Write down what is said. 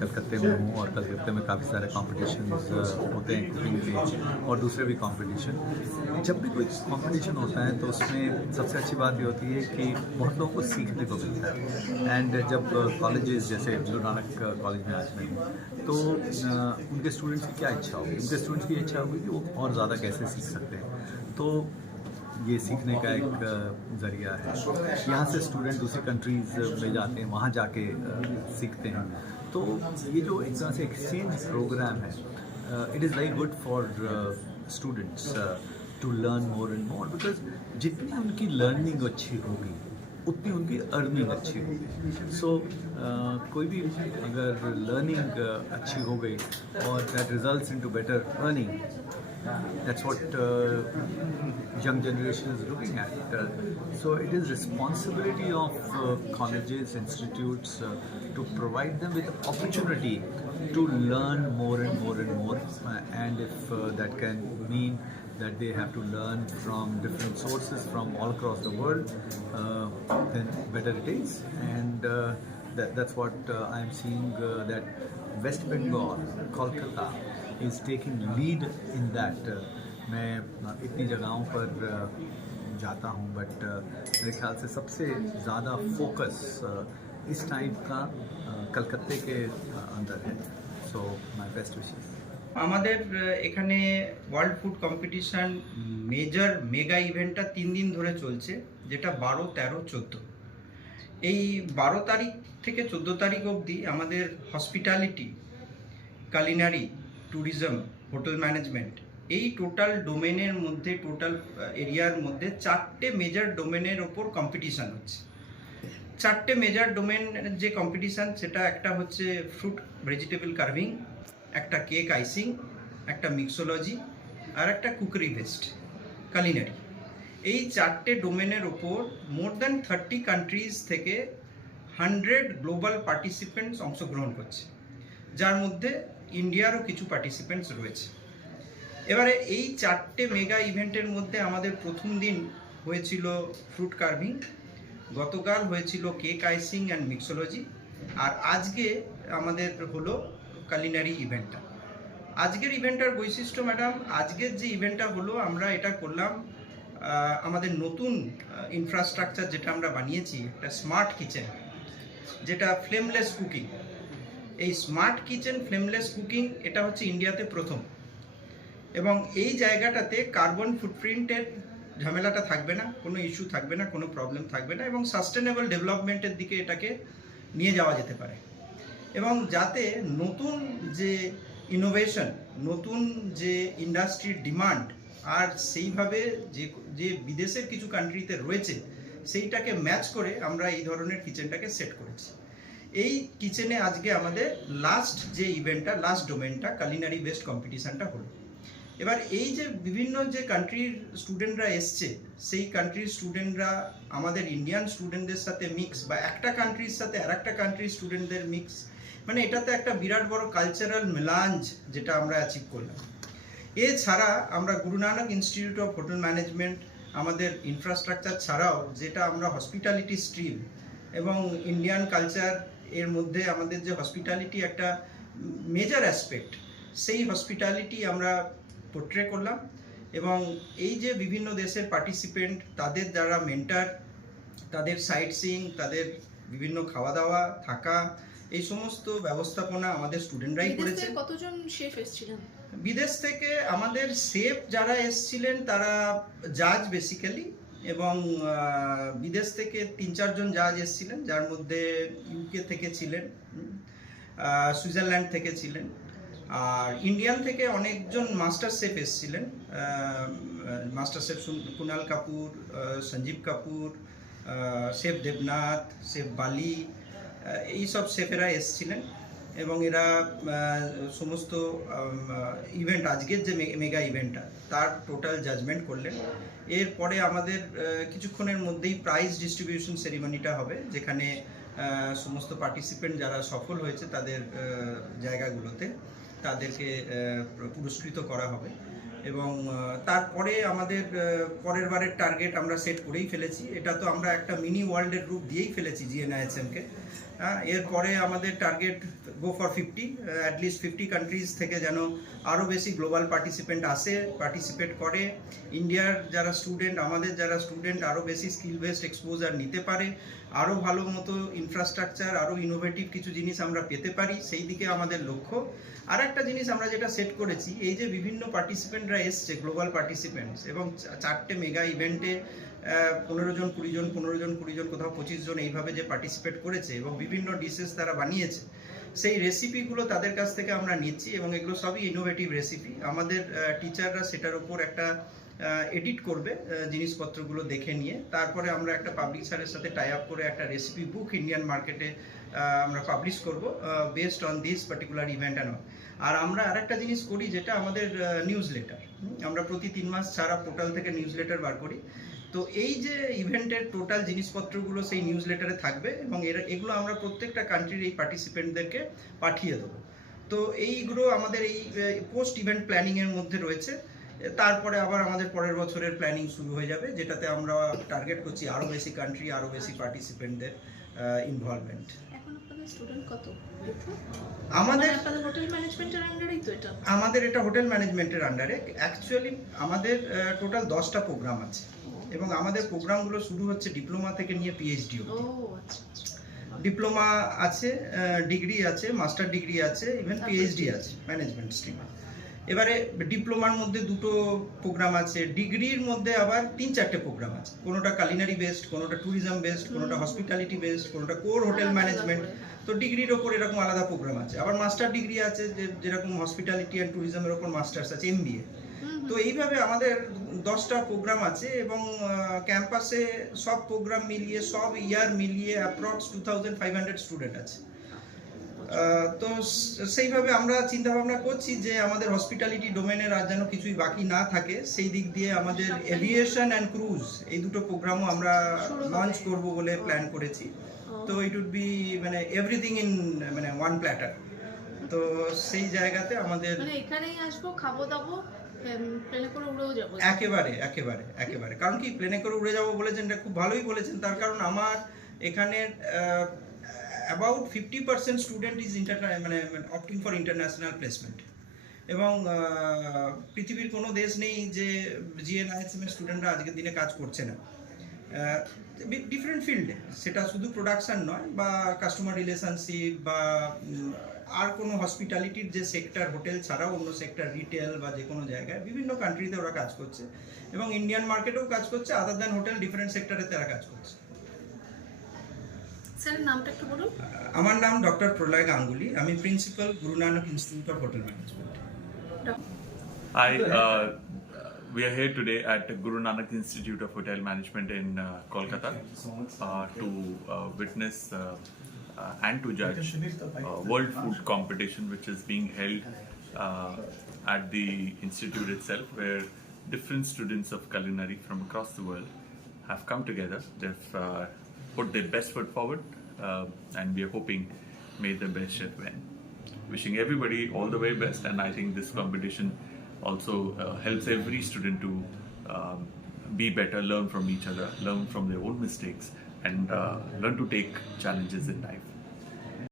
कलकत्ते में हूँ और कलकत्ते में काफ़ी सारे कॉम्पिटिशन्स होते हैं कुकिंग के और दूसरे भी कॉम्पिटिशन। जब भी कोई कॉम्पिटिशन होता है तो उसमें सबसे अच्छी बात ये होती है कि बहुत लोगों को सीखने को मिलता है। एंड जब कॉलेजेस जैसे गुरु नानक कॉलेज में आज मैं हूँ तो उनके स्टूडेंट्स की क्या इच्छा होगी, उनके स्टूडेंट्स की इच्छा होगी कि वो और ज़्यादा कैसे सीख सकते हैं। तो ये सीखने का एक ज़रिया है। यहाँ से स्टूडेंट दूसरी कंट्रीज़ में जाते हैं, वहाँ जाके सीखते हैं। तो ये जो एक तरह से एक्सचेंज प्रोग्राम है, it is very good for students to learn more and more, because जितनी उनकी लर्निंग अच्छी होगी उतनी उनकी अर्निंग अच्छी होगी। सो कोई भी अगर लर्निंग अच्छी हो गई और that results into better earning, that's what young generation is looking at. So it is responsibility of colleges, institutes to provide them with opportunity to learn more and more and more, and if that can mean that they have to learn from different sources from all across the world, then better it is. And that's what I'm seeing, that West Bengal, Kolkata is taking lead in that. मैं इतनी जगहों पर जाता हूँ, but मेरे ख्याल से सबसे ज़्यादा फोकस इस टाइप का कलकत्ते के अंदर है। So my best wishes. আমাদের এখানে ওয়ার্ল্ড ফুড কম্পিটিশন মেগা ইভেন্টটা 3 দিন ধরে চলছে, যেটা 12, 13, 14। এই 12 তারিখ থেকে 14 তারিখ অবধি আমাদের hospitality, culinary, tourism, hotel management, এই টোটাল ডোমেনের মধ্যে, টোটাল এরিয়ার মধ্যে 4টে মেজর ডোমেনের ওপর কম্পিটিশান হচ্ছে। 4টে মেজর ডোমেনের যে কম্পিটিশান, সেটা একটা হচ্ছে ফ্রুট ভেজিটেবল কার্ভিং, একটা কেক আইসিং, একটা মিক্সোলজি, আর একটা কুকারি বেস্ট কালিনারি। এই 4টে ডোমেনের ওপর মোর দ্যান 30 কান্ট্রিজ থেকে 100 গ্লোবাল পার্টিসিপেন্টস অংশগ্রহণ করছে, যার মধ্যে ইন্ডিয়ারও কিছু পার্টিসিপেন্টস রয়েছে। এবারে এই 4টে মেগা ইভেন্টের মধ্যে আমাদের প্রথম দিন হয়েছিল ফ্রুট কার্ভিং, গতকাল হয়েছিল কেক আইসিং অ্যান্ড মিক্সোলজি, আর আজকে আমাদের হলো কালিনারি ইভেন্টটা। আজকের ইভেন্টটার বৈশিষ্ট্য ম্যাডাম, আজকের যে ইভেন্টটা হলো, আমরা এটা করলাম আমাদের নতুন ইনফ্রাস্ট্রাকচার যেটা আমরা বানিয়েছি, একটা স্মার্ট কিচেন, যেটা ফ্লেমলেস কুকিং। এই স্মার্ট কিচেন ফ্লেমলেস কুকিং এটা হচ্ছে ইন্ডিয়াতে প্রথম, এবং এই জায়গাটাতে কার্বন ফুটপ্রিন্টের ঝামেলাটা থাকবে না, কোনো ইস্যু থাকবে না, কোনো প্রবলেম থাকবে না, এবং সাস্টেনেবল ডেভেলপমেন্টের দিকে এটাকে নিয়ে যাওয়া যেতে পারে। এবং যাতে নতুন যে ইনোভেশন, নতুন যে ইন্ডাস্ট্রির ডিমান্ড, আর সেইভাবে যে বিদেশের কিছু কান্ট্রিতে রয়েছে, সেইটাকে ম্যাচ করে আমরা এই ধরনের কিচেনটাকে সেট করেছি। এই কিচেনে আজকে আমাদের লাস্ট যে ইভেন্টটা, লাস্ট ডোমেনটা, কালিনারি বেস্ট কম্পিটিশানটা হলো। এবার এই যে বিভিন্ন যে কান্ট্রির স্টুডেন্টরা এসছে, সেই কান্ট্রির স্টুডেন্টরা আমাদের ইন্ডিয়ান স্টুডেন্টদের সাথে মিক্স, বা একটা কান্ট্রির সাথে আর একটা কান্ট্রির স্টুডেন্টদের মিক্স, মানে এটাতে একটা বিরাট বড় কালচারাল মেলাঞ্জ যেটা আমরা অ্যাচিভ করলাম। এছাড়া আমরা Guru Nanak institute of hotel management, আমাদের ইনফ্রাস্ট্রাকচার ছাড়াও যেটা আমরা হসপিটালিটি স্ট্রিম এবং ইন্ডিয়ান কালচার, এর মধ্যে আমাদের যে হসপিটালিটি একটা মেজর অ্যাসপেক্ট, সেই হসপিটালিটি আমরা পোর্ট্রে করলাম। এবং এই যে বিভিন্ন দেশের পার্টিসিপেন্ট, তাদের যারা মেন্টার, তাদের সাইট সিইং, তাদের বিভিন্ন খাওয়া দাওয়া, থাকা, এই সমস্ত ব্যবস্থাপনা আমাদের স্টুডেন্টরাই করেছে। কতজন শেফ এসেছিলেন? বিদেশ থেকে আমাদের শেফ যারা এসেছিলেন তারা জাজ বেসিক্যালি, এবং বিদেশ থেকে 3-4 জন জাজ এসেছিলেন, যার মধ্যে ইউকে থেকে ছিলেন, সুইজারল্যান্ড থেকে ছিলেন, আর ইন্ডিয়ান থেকে অনেকজন মাস্টার শেফ এসেছিলেন। Master chef Kunal Kapoor, Sanjeev Kapoor, chef Debnath, chef Bali, এইসব শেফেরা এসেছিলেন। এবং এরা সমস্ত ইভেন্ট, আজকের যে মেগা ইভেন্টটা, তার টোটাল জাজমেন্ট করলেন। এরপরে আমাদের কিছুক্ষণের মধ্যেই প্রাইজ ডিস্ট্রিবিউশন সেরিমনিটা হবে, যেখানে সমস্ত পার্টিসিপেন্ট যারা সফল হয়েছে তাদের জায়গাগুলোতে তাদেরকে পুরস্কৃত করা হবে। এবং তারপরে আমাদের পরের বারের টার্গেট আমরা সেট করেই ফেলেছি। এটা তো আমরা একটা মিনি ওয়ার্ল্ডের রূপ দিয়েই ফেলেছি জিএনআইএসএমকে। এরপরে আমাদের target go for 50, at least 50 countries থেকে যেন আরও বেশি গ্লোবাল পার্টিসিপেট করে। ইন্ডিয়ার যারা স্টুডেন্ট, আমাদের যারা স্টুডেন্ট আরও বেশি স্কিল বেসড এক্সপোজার নিতে পারে, আরও ভালো মতো ইনফ্রাস্ট্রাকচার, আরও ইনোভেটিভ কিছু জিনিস আমরা পেতে পারি, সেই দিকে আমাদের লক্ষ্য। আর একটা জিনিস আমরা যেটা সেট করেছি, এই যে বিভিন্ন পার্টিসিপেন্টরা এসছে, গ্লোবাল পার্টিসিপেন্টস, এবং 4টে মেগা ইভেন্টে 15 জন 20 জন 15 জন 20 জন কোথাও 25 জন এইভাবে যে পার্টিসিপেট করেছে এবং বিভিন্ন ডিশেস তারা বানিয়েছে, সেই রেসিপিগুলো তাদের কাছ থেকে আমরা নিচ্ছি এবং এগুলো সবই ইনোভেটিভ রেসিপি। আমাদের টিচাররা সেটার উপর একটা এডিট করবে জিনিসপত্রগুলো দেখে নিয়ে, তারপরে আমরা একটা পাবলিশারের সাথে টাই আপ করে একটা রেসিপি বুক ইন্ডিয়ান মার্কেটে আমরা পাবলিশ করব based on this particular event and all. আর আমরা আরেকটা জিনিস করি যেটা আমাদের নিউজ লেটার, আমরা প্রতি 3 মাস ছাড়া পোর্টাল থেকে নিউজ লেটার বার করি। তো এই যে ইভেন্টের টোটাল জিনিসপত্রগুলো সেই নিউজ লেটারে থাকবে এবং এগুলো আমরা প্রত্যেকটা কান্ট্রির এই পার্টিসিপেন্টদেরকে পাঠিয়ে দেবো। তো এইগুলো আমাদের এই পোস্ট ইভেন্ট প্ল্যানিংয়ের মধ্যে রয়েছে। তারপরে আবার আমাদের পরের বছরের প্ল্যানিং শুরু হয়ে যাবে, যেটাতে আমরা টার্গেট করছি আরও বেশি কান্ট্রি, আরও বেশি পার্টিসিপেন্টদের ইনভলভমেন্ট। এখন আপনাদের স্টুডেন্ট কত? আমাদের আপনাদের হোটেল ম্যানেজমেন্টের আন্ডারেই তো এটা? আমাদের এটা হোটেল ম্যানেজমেন্টের আন্ডারে। অ্যাকচুয়ালি আমাদের টোটাল 10টা প্রোগ্রাম আছে এবং আমাদের প্রোগ্রামগুলো শুরু হচ্ছে ডিপ্লোমা থেকে নিয়ে পিএইচডি ও অবধি। আচ্ছা। ডিপ্লোমা আছে, ডিগ্রি আছে, মাস্টার ডিগ্রি আছে, ইভেন পিএইচডি আছে ম্যানেজমেন্ট স্ট্রিমে। এবারে ডিপ্লোমার মধ্যে 2টো প্রোগ্রাম আছে, ডিগ্রির মধ্যে আবার 3-4টে প্রোগ্রাম আছে। কোনোটা কালিনারি বেসড, কোনোটা ট্যুরিজম বেসড, কোনোটা হসপিটালিটি বেসড, কোনোটা কোর হোটেল ম্যানেজমেন্ট। তো ডিগ্রির ওপর এরকম আলাদা প্রোগ্রাম আছে। আবার মাস্টার ডিগ্রি আছে, যেরকম হসপিটালিটি অ্যান্ড ট্যুরিজমের ওপর মাস্টার্স আছে, এমবিএ। তো এইভাবে আমাদের 10টা প্রোগ্রাম আছে এবং ক্যাম্পাসে সব প্রোগ্রাম মিলিয়ে, সব ইয়ার মিলিয়ে অ্যাপ্রক্স 2500 স্টুডেন্ট আছে। তো সেইভাবে আমরা চিন্তা ভাবনা করছি যে আমাদের হসপিটালিটি ডোমেনের আর যেন কিছুই বাকি না থাকে, সেই দিক দিয়ে আমাদের এভিয়েশন অ্যান্ড ক্রুজ এই দুটো প্রোগ্রামও আমরা লঞ্চ করব বলে প্ল্যান করেছি। তো ইট উড বি মানে এভরিথিং ইন মানে ওয়ান প্ল্যাটার। তো সেই জায়গাতে আমাদের মানে এখানেই আসবো, খাবো দাবো, প্লেনে করে উড়েও যাবো। একেবারে কারণ কি প্লেনে করে উড়ে যাবো বলেছেন, এটা খুব ভালোই বলেছেন। তার কারণ আমার এখানে অ্যাবাউট 50% স্টুডেন্ট ইজ মানে অপটিং ফর ইন্টারন্যাশনাল প্লেসমেন্ট। এবং পৃথিবীর কোনো দেশ নেই যে জিএনআইএসএম এর স্টুডেন্টরা আজকের দিনে কাজ করছে না ডিফারেন্ট ফিল্ডে, সেটা শুধু প্রোডাকশন নয় বা কাস্টমার রিলেশনশিপ বা আর কোনো হসপিটালিটির যে সেক্টর, হোটেল ছাড়াও অন্য সেক্টর, রিটেল বা যে কোনো জায়গায় বিভিন্ন কান্ট্রিতে ওরা কাজ করছে এবং ইন্ডিয়ান মার্কেটেও কাজ করছে। আদার দ্যান হোটেল ডিফারেন্ট সেক্টরে তারা কাজ করছে। স্যারের নামটা একটু বলুন। আমার নাম ডক্টর প্রলয় গাঙ্গুলি, আমি principal Guru Nanak institute of hotel management. Hi, we are here today at Guru Nanak Institute of Hotel Management in Kolkata to witness and to judge World Food Competition, which is being held at the institute itself, where different students of culinary from across the world have come together. They've put their best foot forward, and we are hoping may the best chef win. Wishing everybody all the very best, and I think this competition also helps every student to be better, learn from each other, learn from their own mistakes, and learn to take challenges in life.